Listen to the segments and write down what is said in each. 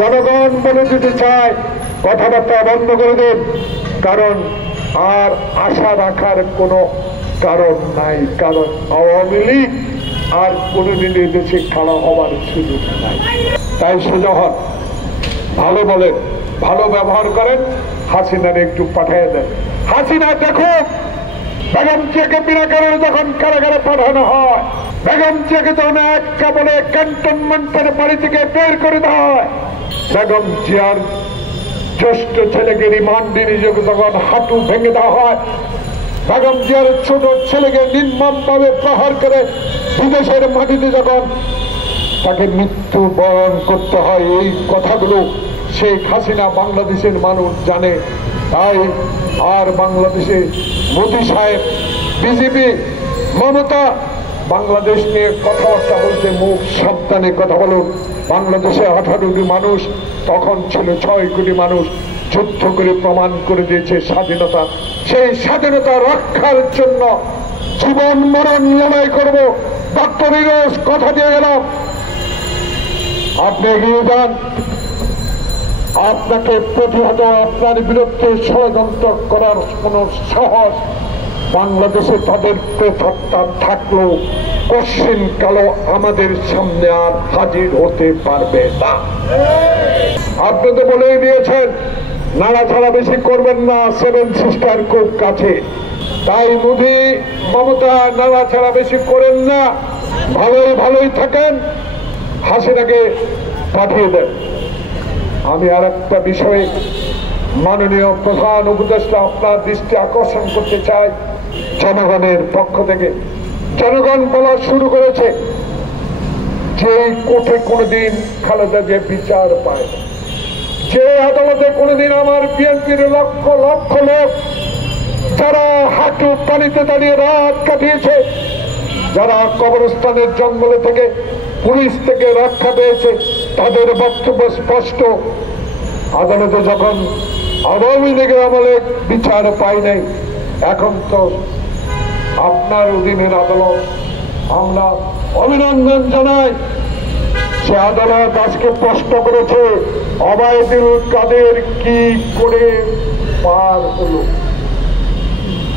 জনগণ বলে দিতে চায় কথাবার্তা বন্ধ করে দেন, কারণ আর আশা রাখার কোনো কারণ নাই। কারণ আওয়ামী লীগ আর কোনোদিন এই দেশে খেলা হবার সুযোগ নাই। তাই সোজা হন, ভালো বলেন, ভালো ব্যবহার করেন, হাসিনার একটু পাঠিয়ে দেন। হাসিনা দেখো বেগম জিয়াকে বিনা কারণে যখন কারাগারে পাঠানো হয়, বেগম জিয়াকে যখন একটা বলে ক্যান্টনমেন্টের বাড়ি থেকে বের করে দেওয়া হয়, বেগম জিয়ার জ্যেষ্ঠ ছেলেকে রিমান্ডে নিয়ে যখন হাঁটু ভেঙে দেওয়া হয়, বেগম জিয়ার ছোট ছেলেকে নির্মমভাবে প্রহার করে বিদেশের মাটিতে যখন তাকে মৃত্যুবরণ করতে হয়, এই কথাগুলো শেখ হাসিনা বাংলাদেশের মানুষ জানে। তাই আর বাংলাদেশে মোদী সাহেব, বিজেপি, মমতা বাংলাদেশ নিয়ে কথাবার্তা বলতে মুখ সাবধানে কথা বলুন। বাংলাদেশে 18 কোটি মানুষ, তখন ছিল 6 কোটি মানুষ, যুদ্ধ করে প্রমাণ করে দিয়েছে স্বাধীনতা। সেই স্বাধীনতা রক্ষার জন্য জীবন মরণ লড়াই করব। ডক্টর ইউনূস কথা দিয়ে গেলাম, আপনি এগিয়ে যান। আপনাকে প্রতিহত আপনার বিরুদ্ধে ষড়যন্ত্র করার কোন সাহস বাংলাদেশে তাদের প্রেতাত্মা থাকলেও কশিন কালো আমাদের সামনে আর হাজির হতে পারবে না। আপনি তো বলেই দিয়েছেন নাড়াছাড়া বেশি করবেন না, 7 সিস্টার খুব কাছে। তাই মোদী মমতা নাড়াছাড়া বেশি করেন না, ভালোই ভালোই থাকেন, হাসিনাকে পাঠিয়ে দেন। আমি আর একটা বিষয়ে মাননীয় প্রধান উপদেষ্টা আপনার দৃষ্টি আকর্ষণ করতে চাই। জনগণের পক্ষ থেকে জনগণ বলা শুরু করেছে যে কোর্টে কোনোদিন খালেদা যে বিচার পায় না, যে আদালতে কোনোদিন আমার বিএনপির লক্ষ লক্ষ লোক যারা হাঁটু পানিতে দাঁড়িয়ে রাত কাটিয়েছে, যারা কবরস্থানের জঙ্গলে থেকে পুলিশ থেকে রক্ষা পেয়েছে, তাদের বক্তব্য স্পষ্ট। আদালতে যখন আওয়ামী লীগের আমলে বিচার পাই নাই, এখন তো আপনার অধীনের আদালত, আমরা অভিনন্দন জানাই। সে আদালত আজকে প্রশ্ন করেছে ওবায়দুল কাদের কি করে পার হলো,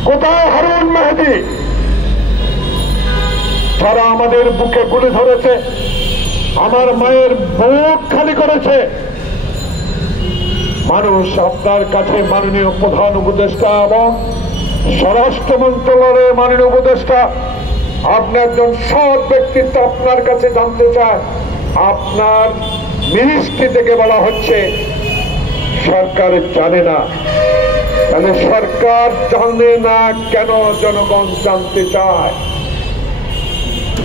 কোথায় হারুন মেহেদী, যারা আমাদের বুকে গুলি ধরেছে, আমার মায়ের বুক খালি করেছে। মানুষ আপনার কাছে মাননীয় প্রধান উপদেষ্টা এবং স্বরাষ্ট্র মন্ত্রণালয়ের মাননীয় উপদেষ্টা, আপনি একজন সৎ ব্যক্তিত্ব, আপনার কাছে জানতে চায়। আপনার মিনিস্ট্রি থেকে বলা হচ্ছে সরকার জানে না, তাহলে সরকার জানে না কেন জনগণ জানতে চায়?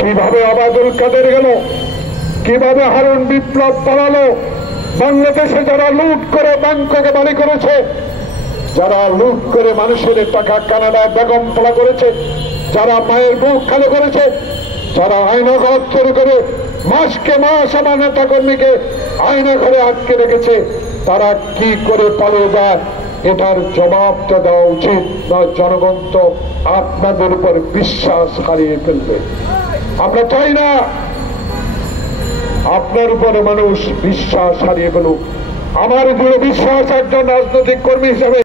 কিভাবে ওবায়দুল কাদের গেল, কিভাবে হারুন বিপ্লব পালালো? বাংলাদেশে যারা লুট করে ব্যাংকে বাড়ি করেছে, যারা লুট করে মানুষের টাকা কানাডায় বেগম তোলা করেছে, যারা মায়ের বুক খালি করেছে, যারা আইনাঘর তৈরি করে মাসকে মাস আমার নেতা কর্মীকে আইনাঘরে আটকে রেখেছে, তারা কি করে পালিয়ে যায়? এটার জবাবটা দেওয়া উচিত। না জনগণ তো আপনাদের উপর বিশ্বাস হারিয়ে ফেলবে। আমরা চাই না আপনার উপরে মানুষ বিশ্বাস হারিয়ে ফেলুক। আমার দৃঢ় বিশ্বাস একজন রাজনৈতিক কর্মী হিসেবে